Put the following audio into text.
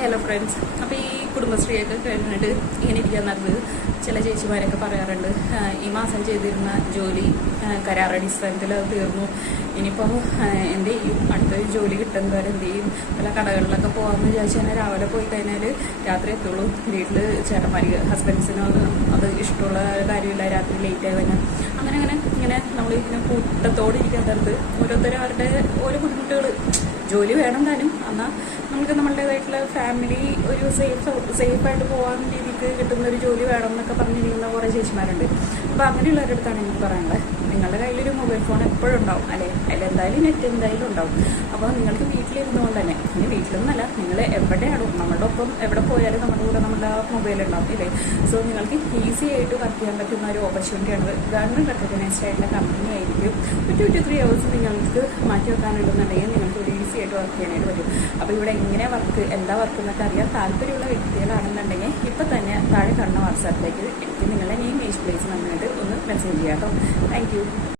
Hello friends അപ്പോൾ ഈ കുടുംബശ്രീയൊക്കെ കഴിഞ്ഞിട്ട് ഇങ്ങനെ ഇരിക്കാൻ നടന്നത്. ചില ചേച്ചിമാരൊക്കെ പറയാറുണ്ട് ഈ മാസം ചെയ്തിരുന്ന ജോലി കരാറടിസ്ഥാനത്തിൽ അത് തീർന്നു. ഇനിയിപ്പോൾ എന്ത് ചെയ്യും? അടുത്തൊരു ജോലി കിട്ടുന്നത് വരെ എന്ത് ചെയ്യും? പല കടകളിലൊക്കെ പോകാമെന്ന് വിചാരിച്ചു കഴിഞ്ഞാൽ രാവിലെ പോയി കഴിഞ്ഞാൽ രാത്രി എത്തുള്ളൂ. വീട്ടിൽ ചേട്ടന്മാർ ഹസ്ബൻഡ്സിന് അത് ഇഷ്ടമുള്ള കാര്യമില്ല രാത്രി ലേറ്റ് ആയി കഴിഞ്ഞാൽ അങ്ങനെ അങ്ങനെ ഇങ്ങനെ നമ്മൾ ഇങ്ങനെ കൂട്ടത്തോടെ ഇരിക്കാൻ തരത്ത് ഓരോരുത്തരും അവരുടെ ഓരോ ബുദ്ധിമുട്ടുകൾ ജോലി വേണം താനും എന്നാൽ നമുക്ക് നമ്മളുടേതായിട്ടുള്ള ഫാമിലി ഒരു സേഫ് സേഫായിട്ട് പോകാൻ രീതിക്ക് കിട്ടുന്ന ഒരു ജോലി വേണം എന്നൊക്കെ പറഞ്ഞിരിക്കുന്ന കുറേ ചേച്ചിമാരുണ്ട്. അപ്പോൾ അങ്ങനെയുള്ളവരുടെ അടുത്താണ് എനിക്ക് പറയാനുള്ളത്. നിങ്ങളുടെ കയ്യിലൊരു മൊബൈൽ ഫോൺ എപ്പോഴും ഉണ്ടാവും. അല്ലേ? അതിൽ എന്തായാലും നെറ്റ് എന്തായാലും ഉണ്ടാവും. അപ്പോൾ നിങ്ങൾക്ക് വീട്ടിലിരുന്നുകൊണ്ട് തന്നെ ഇനി വീട്ടിലൊന്നല്ല നിങ്ങൾ എവിടെയാണോ നമ്മളുടെ ഒപ്പം എവിടെ പോയാലും നമ്മുടെ കൂടെ നമ്മുടെ മൊബൈൽ ഉണ്ടാവും ഇല്ലേ സോ നിങ്ങൾക്ക് ഈസി ആയിട്ട് വർക്ക് ചെയ്യാൻ പറ്റുന്ന ഒരു ഓപ്പർച്യൂണിറ്റിയാണ് ഗവൺമെന്റ് റെക്കഗ്നൈസ്ഡ് ആയിട്ടുള്ള കമ്പനി ആയിരിക്കും. ടു ടു ത്രീ അവേഴ്സ് നിങ്ങൾക്ക് മാറ്റി വെക്കാനുണ്ടെന്നുണ്ടെങ്കിൽ നിങ്ങൾക്ക് ഒരു ഈസി ആയിട്ട് വർക്ക് ചെയ്യാനായിട്ട് പറ്റും. അപ്പോൾ ഇവിടെ എങ്ങനെ വർക്ക് എന്താ വർക്ക് എന്നൊക്കെ അറിയാൻ താല്പര്യമുള്ള വ്യക്തികളാണെന്നുണ്ടെങ്കിൽ ഇപ്പം തന്നെ താഴെ കാണുന്ന വാട്സാപ്പിലേക്ക് എനിക്ക് നിങ്ങളുടെ നെയിം ഏജ് പ്ലേസ് നന്നായിട്ട് ഒന്ന് മെസ്സേജ് ചെയ്യാം കേട്ടോ താങ്ക്